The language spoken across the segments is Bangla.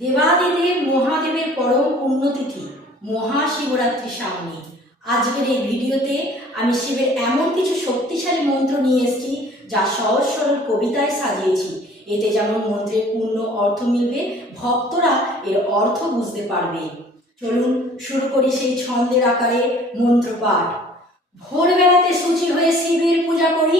দেবাদিদেব মহাদেবের পরম পুণ্যতিথি মহাশিবরাত্রি সামনে। আজকের এই ভিডিওতে আমি শিবের এমন কিছু শক্তিশালী মন্ত্র নিয়ে এসেছি যা সহজ সরল কবিতায় সাজিয়েছি। এতে যেমন মন্ত্রের পূর্ণ অর্থ মিলবে, ভক্তরা এর অর্থ বুঝতে পারবে। চলুন শুরু করি সেই ছন্দের আকারে মন্ত্রপাঠ। ভোরবেলাতে শুচি হয়ে শিবের পূজা করি,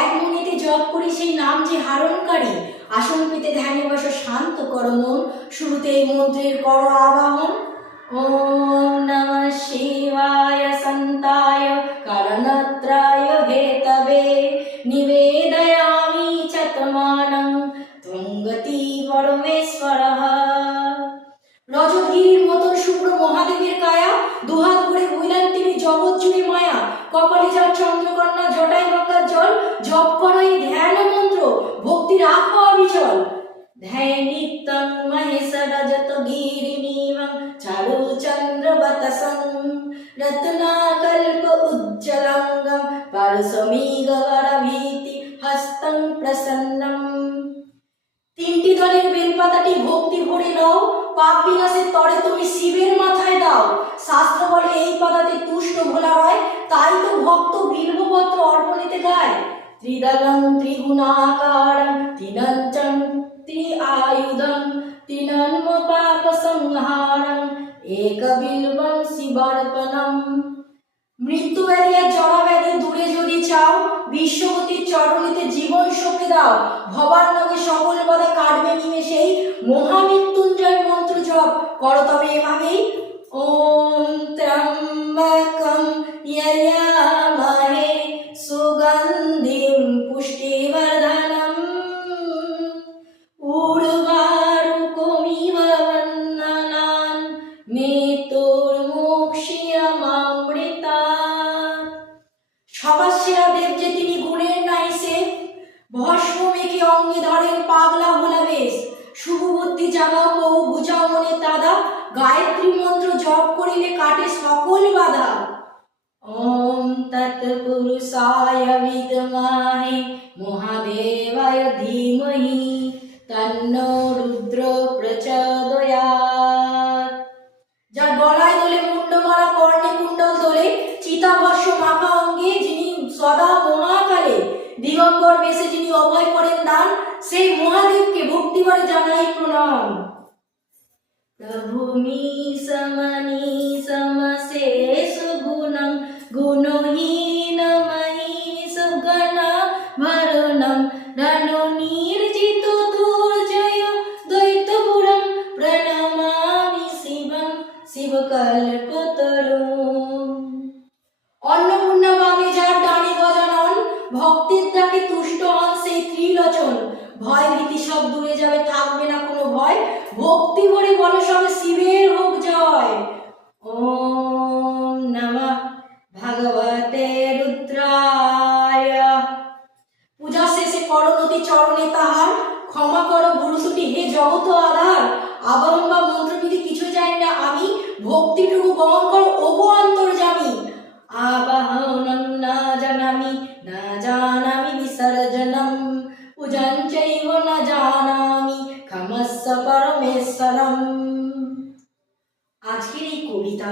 এক মনেতে জপ করি সেই নাম যে হারণকারী। আসন পেতে ধ্যানে বসো, শান্ত করো মন, শুরুতে এই মন্ত্রের করো আবাহন। ওম নমঃ শিবায় সন্তায় কারণত্রায় হেতবে নিবেদয়ামি চতমানং ত্বঙ্গতি পরমেশ্বরঃ। রজতগিরির মতন শুভ্র মহাদেবের কায়া, দুহাত ভরে বইলেন তিনি জগৎ জুড়ে মায়া। কপালে যার চন্দ্রকন্যা, জটায় গঙ্গার জল, জপ করো এই ধ্যান মন্ত্র, ভক্তি রাখো অবিচল। ধ্যানিত্যং মহেশ রজত গিরিনীমং চারু চন্দ্রবতসং রত্নাকল্প উজ্জ্বলঙ্গম পারশমীগবরভীতি হস্তং প্রসন্নম। তিনটি দলের বেলপাতাটি ভক্তি ভরে নাও, পাপ বিনাশের তরে তুমি শিবের মাথায় দাও। শাস্ত্র বলে এই পাতাতে তুষ্ট ভোলা হয়, তাই তো ভক্ত বিল্বপত্র অর্পণেতে গায়। ত্রিদলং ত্রিগুণাকারং তিনঞ্চং ত্রিআয়ুধং তিনন্ম পাপ সংহারং একবিল্বং শিবার্পণম। মৃত্যু ব্যাধি আর জরা ব্যাধি দূরে যদি চাও, বিশ্বপতির চরণেতে জীবন সঁপে দাও। ভবার নগে সকল বাধা কাটবে নিমেষেই, মহামৃত্যুঞ্জয় মন্ত্র জপ করো তবে এভাবেই। ওম ত্র্যম্বকং যয়ামহে সুগন্ধিম পুষ্টিবর্ধনম উর্বারুকমিব বন্দনান মৃত্যুর্মুক্ষীয়মামৃতাৎ। সবার সেরা দেব যে তিনি গুণের নাই সে, ভস্ম মেখে অঙ্গে ধরেন পাগলা ভোলা বেশ। শুভবুদ্ধি জাগাও বহু বুঝাও মনে তাদা, গায়ত্রী মন্ত্র জপ করিলে কাটে সকল বাধা। ওম তৎপুরুষায় বিদ্মহে মহাদেবায় ধীমহি তন্নো রুদ্র প্রচোদয়াৎ। যার গলায় দোলে মুন্ডমালা, কর্ণে কুণ্ডল দোলে, চিতাভস্ম মাখা অঙ্গে যিনি সদা মহাকালে, দিগম্বর বেশে যিনি অভয় করেন দান, সেই মহাদেবকে ভক্তিভরে জানাই প্রণাম। প্রভু মীশমনি সমশেষ গুণং গুণহীন মহিষ গণ ভরণম রণো নির্জিত দুর্জয় দৈত্যপুরম প্রণমামি শিবং শিবকল্পতরুম। অন্নপূর্ণা বামে যার ডানে গজানন, ভক্তের ডাকে তুষ্ট হন সেই ত্রিলোচন। ভয় ভীতি সব দূরে যাবে, থাকবে না কোনো ভয়, ভক্তি ভরে বলো সবে শিবের হোক জয়। ওম নমঃ ভগবতে রুদ্রায়। পূজা শেষে করো নতি চরণে তাহার, ক্ষমা করো ভুলত্রুটি হে জগত আধার। আবাহন বা মন্ত্রবিধি কিছু জানি না আমি, ভক্তিটুকু বহন করো ওগো অন্তর্যামী। আবাহনং না জানামি না জানামি বিসর্জনম পূজং চৈব না জানামি ক্ষমস্ব পরমেশ্বরম। আজকের এই কবিতা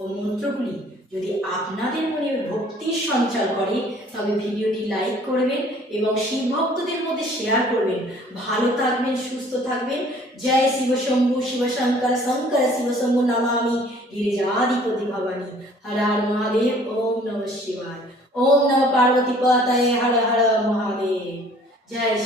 ও মন্ত্রগুলি যদি আপনাদের মনে ভক্তির সঞ্চার করে, তবে ভিডিওটি লাইক করবেন এবং শিব ভক্তদের মধ্যে শেয়ার করবেন। ভালো থাকবেন, সুস্থ থাকবেন। জয় শিব শম্ভু শিব শঙ্কর শঙ্কর শিব শম্ভু নমামি গিরিজাধিপতি ভবানী। হর হর মহাদেব। ওম নমঃ শিবায়। ওম নমঃ পার্বতী পতয়ে হর হর মহাদেব। জয়